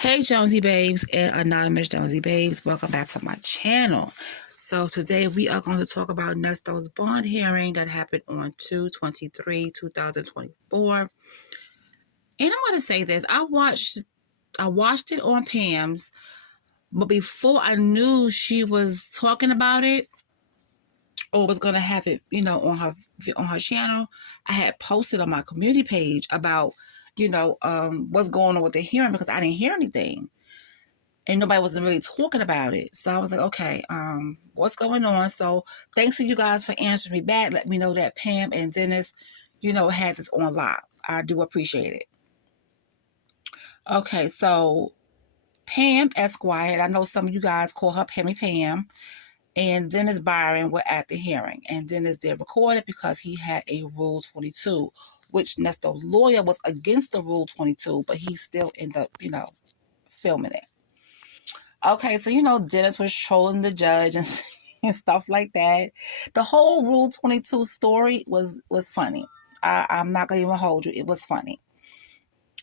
Hey Jonesy Babes and Anonymous Jonesy Babes, welcome back to my channel. So today we are going to talk about Nesto's bond hearing that happened on 2/23/2024. And I'm going to say this, I watched it on Pam's, but before I knew she was talking about it or was going to have it, on her channel, I had posted on my community page about, what's going on with the hearing because I didn't hear anything. And nobody wasn't really talking about it. So I was like, okay, what's going on? So thanks to you guys for answering me back. Let me know that Pam and Dennis, had this on lock. I do appreciate it. Okay, so Pam Esquire, and I know some of you guys call her Pammy Pam, and Dennis Byron were at the hearing. And Dennis did record it because he had a Rule 22, which Nesto's lawyer was against the Rule 22, but he still ended up, filming it. Okay, so Dennis was trolling the judge and stuff like that. The whole Rule 22 story was funny. I'm not gonna even hold you. It was funny.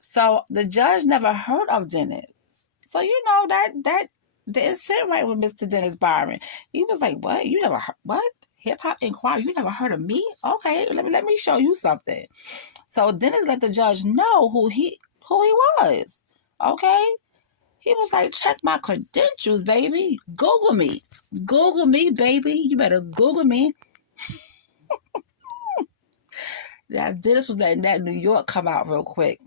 So the judge never heard of Dennis. So that didn't sit right with Mr. Dennis Byron. He was like, "What? You never heard what? Hip Hop Inquiry? You never heard of me? Okay, let me show you something." So Dennis let the judge know who he was. Okay. He was like, check my credentials, baby. Google me. Google me, baby. You better Google me. Yeah, Dennis was letting that New York come out real quick.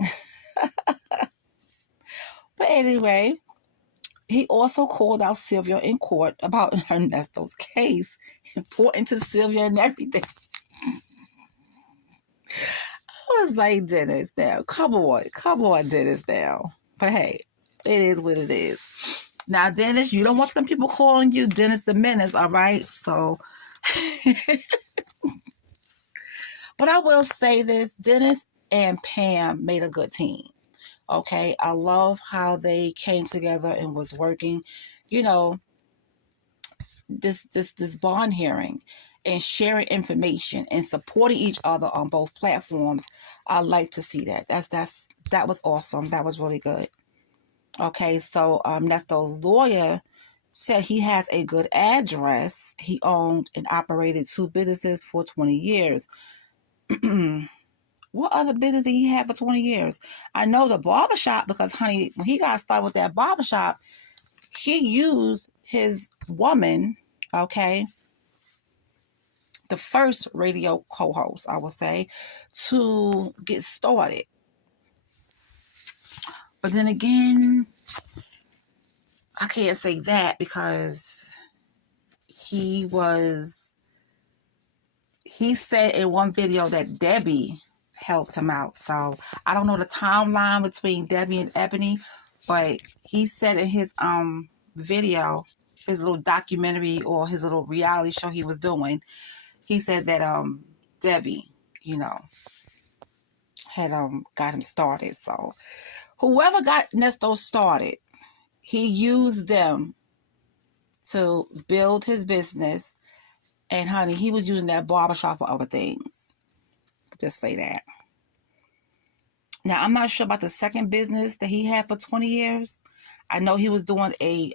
But anyway, he also called out Sylvia in court about Ernesto's case, important to Sylvia and everything. I was like, Dennis, now, come on, Dennis, now. But hey, it is what it is. Now, Dennis, you don't want them people calling you Dennis the Menace, all right? So, but I will say this, Dennis and Pam made a good team, okay? I love how they came together and was working, this bond hearing and sharing information and supporting each other on both platforms. I like to see that. That was awesome. That was really good. Okay, so Nesto's lawyer said he has a good address. He owned and operated 2 businesses for 20 years. What other business did he have for 20 years? I know the barbershop because, honey, when he got started with that barbershop, he used his woman, okay, the first radio co-host, I would say, to get started. But then again, I can't say that because he said in one video that Debbie helped him out. So I don't know the timeline between Debbie and Ebony, but he said in his video, his little documentary or his little reality show he was doing, he said that Debbie, had got him started. So whoever got Nesto started, he used them to build his business. And honey, he was using that barbershop for other things. Just say that. Now, I'm not sure about the second business that he had for 20 years. I know he was doing a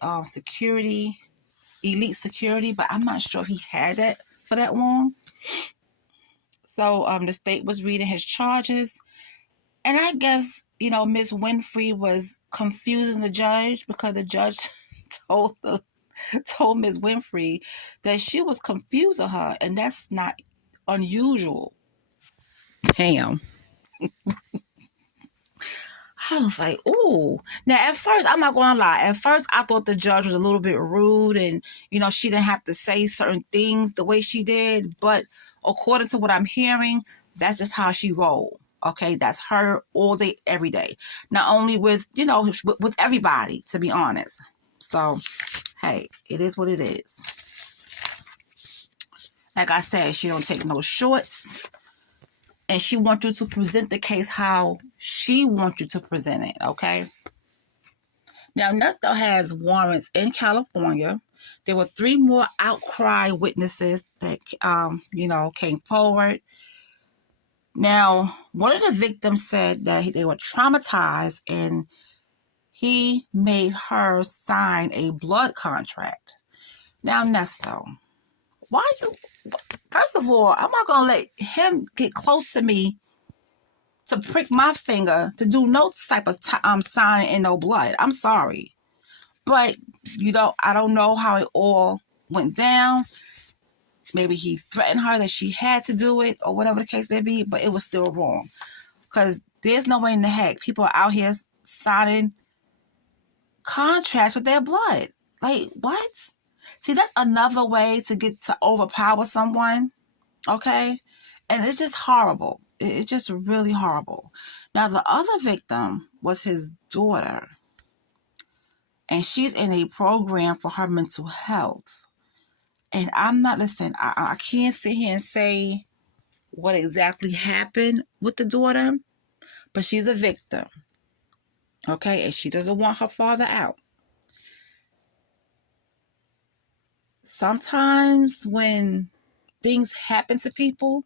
elite security, but I'm not sure if he had that for that long. So the state was reading his charges. And I guess, Miss Winfrey was confusing the judge because the judge told Miss Winfrey that she was confusing her, and that's not unusual. Damn. I was like, ooh. Now, at first, I'm not going to lie. At first, I thought the judge was a little bit rude and, she didn't have to say certain things the way she did. But according to what I'm hearing, that's just how she rolled. Okay, that's her all day, every day. Not only with, with everybody, to be honest. So, hey, it is what it is. Like I said, she don't take no shorts. And she wants you to present the case how she wants you to present it, okay? Now, Nesto has warrants in California. There were 3 more outcry witnesses that, came forward. Now, one of the victims said that they were traumatized and he made her sign a blood contract. Now, Nesto, why you? First of all, I'm not gonna let him get close to me to prick my finger to do no type of signing in no blood. I'm sorry, but I don't know how it all went down. Maybe he threatened her that she had to do it or whatever the case may be, but it was still wrong. Because there's no way in the heck people are out here signing contracts with their blood. Like, what? See, that's another way to get to overpower someone, okay? And it's just horrible. It's just really horrible. Now, the other victim was his daughter, and she's in a program for her mental health. And I'm not, listen, I can't sit here and say what exactly happened with the daughter, but she's a victim, okay? And she doesn't want her father out. Sometimes when things happen to people,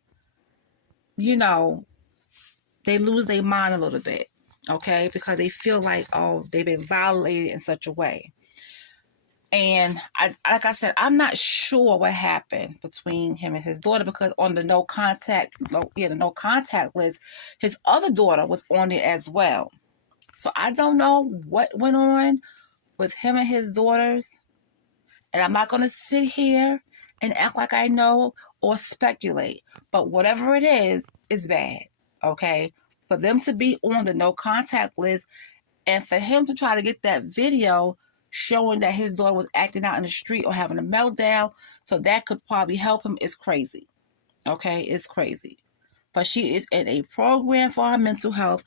they lose their mind a little bit, okay? Because they feel like, oh, they've been violated in such a way. And like I said, I'm not sure what happened between him and his daughter, because on the no contact list, his other daughter was on it as well. So I don't know what went on with him and his daughters. And I'm not going to sit here and act like I know or speculate. But whatever it is bad, okay? For them to be on the no contact list and for him to try to get that video showing that his daughter was acting out in the street or having a meltdown, so that could probably help him, is crazy. Okay? It's crazy. But she is in a program for her mental health.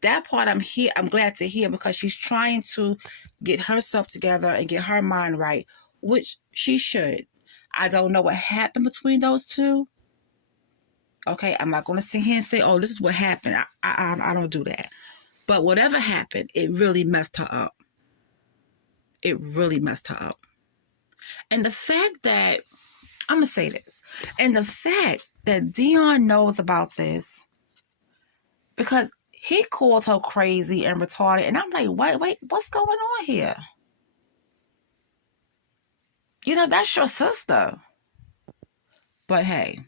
That part I'm glad to hear, because she's trying to get herself together and get her mind right, which she should. I don't know what happened between those two. Okay, I'm not going to sit here and say, oh, this is what happened. I don't do that. But whatever happened, it really messed her up. It really messed her up. And the fact that, I'm going to say this, and the fact that Dion knows about this, because he called her crazy and retarded, and I'm like, wait, what's going on here? That's your sister. But hey,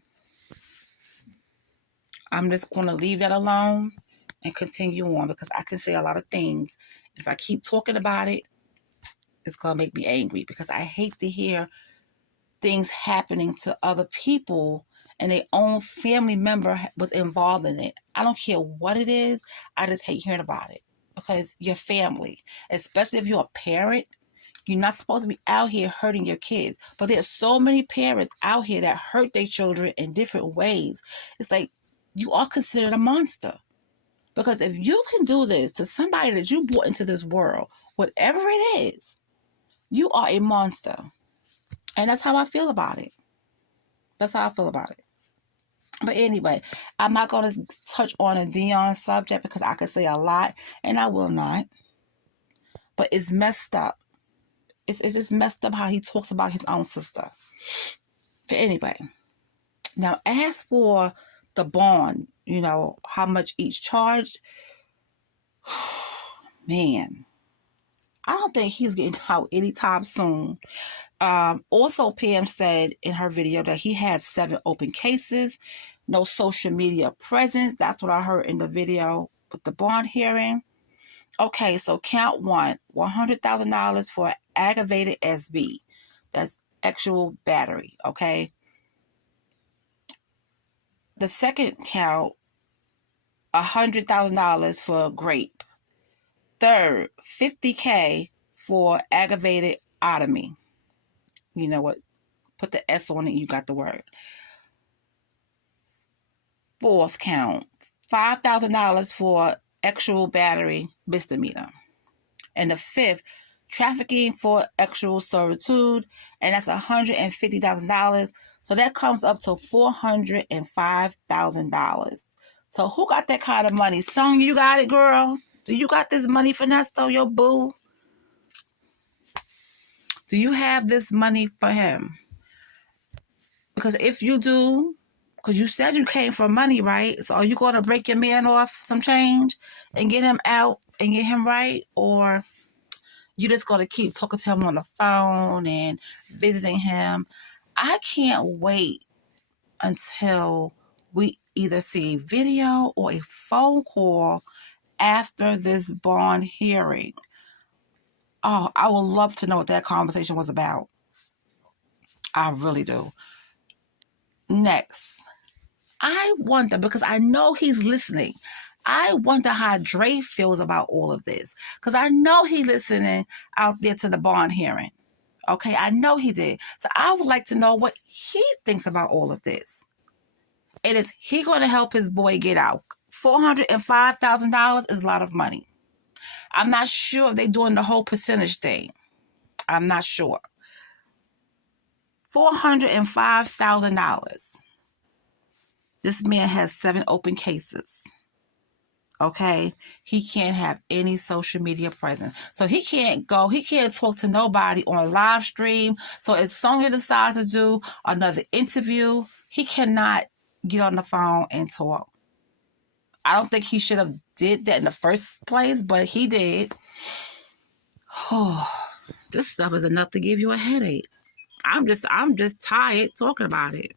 I'm just going to leave that alone and continue on, because I can say a lot of things. If I keep talking about it, it's going to make me angry, because I hate to hear things happening to other people and their own family member was involved in it. I don't care what it is. I just hate hearing about it, because your family, especially if you're a parent, you're not supposed to be out here hurting your kids. But there's so many parents out here that hurt their children in different ways. It's like you are considered a monster. Because if you can do this to somebody that you brought into this world, whatever it is, you are a monster. And that's how I feel about it. That's how I feel about it. But anyway, I'm not going to touch on a Dion subject, because I could say a lot, and I will not. But it's messed up. It's just messed up how he talks about his own sister. But anyway, now as for the bond, how much each charged, man, I don't think he's getting out anytime soon. Also, Pam said in her video that he had 7 open cases, no social media presence. That's what I heard in the video with the bond hearing. Okay, so count one, $100,000 for aggravated SB. That's actual battery, okay? The second count, $100,000 for grape. Third, $50K for aggravated otomy. You know what? Put the S on it, you got the word. Fourth count, $5,000 for actual battery misdemeanor. And the fifth, trafficking for actual servitude, and that's $150,000. So that comes up to $405,000. So who got that kind of money? Song, you got it, girl? Do you got this money, Finesto, your boo? Do you have this money for him? Because if you do, Because you said you came for money, right? So are you going to break your man off some change and get him out and get him right? Or you just going to keep talking to him on the phone and visiting him? I can't wait until we either see a video or a phone call after this bond hearing. Oh, I would love to know what that conversation was about. I really do. Next, I wonder, because I know he's listening, I wonder how Dre feels about all of this. Because I know he's listening out there to the bond hearing. Okay, I know he did. So I would like to know what he thinks about all of this. And is he going to help his boy get out? $405,000 is a lot of money. I'm not sure if they're doing the whole percentage thing. I'm not sure. $405,000. This man has 7 open cases. Okay? He can't have any social media presence. So he can't talk to nobody on live stream. So if Sonya decides to do another interview, he cannot get on the phone and talk. I don't think he should have did that in the first place, but he did. Oh, this stuff is enough to give you a headache. I'm just tired talking about it.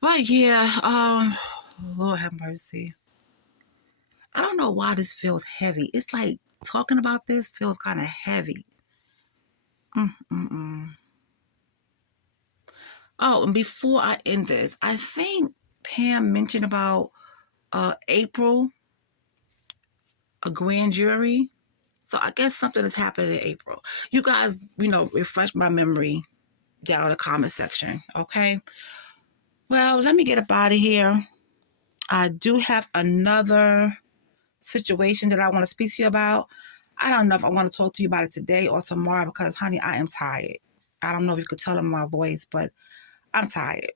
But yeah, Lord have mercy. I don't know why this feels heavy. It's like talking about this feels kind of heavy. Oh, and before I end this, I think Pam mentioned about April, a grand jury. So I guess something has happened in April. You guys, refresh my memory down in the comment section, okay? Well, let me get up out of here. I do have another situation that I want to speak to you about. I don't know if I want to talk to you about it today or tomorrow because, honey, I am tired. I don't know if you could tell in my voice, but I'm tired.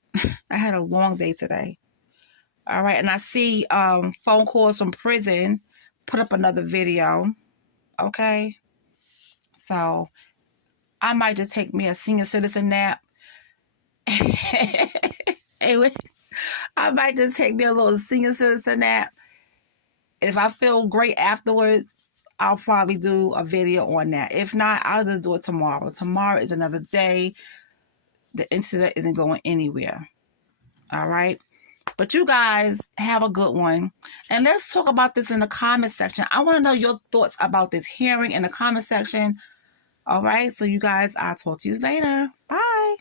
I had a long day today. All right, and I see phone calls from prison. Put up another video, okay? So I might just take me a senior citizen nap. Anyway, I might just take me a little senior citizen nap. And if I feel great afterwards, I'll probably do a video on that. If not, I'll just do it tomorrow. Tomorrow is another day. The internet isn't going anywhere. All right? But you guys have a good one. And let's talk about this in the comment section. I want to know your thoughts about this hearing in the comment section. All right? So you guys, I'll talk to you later. Bye.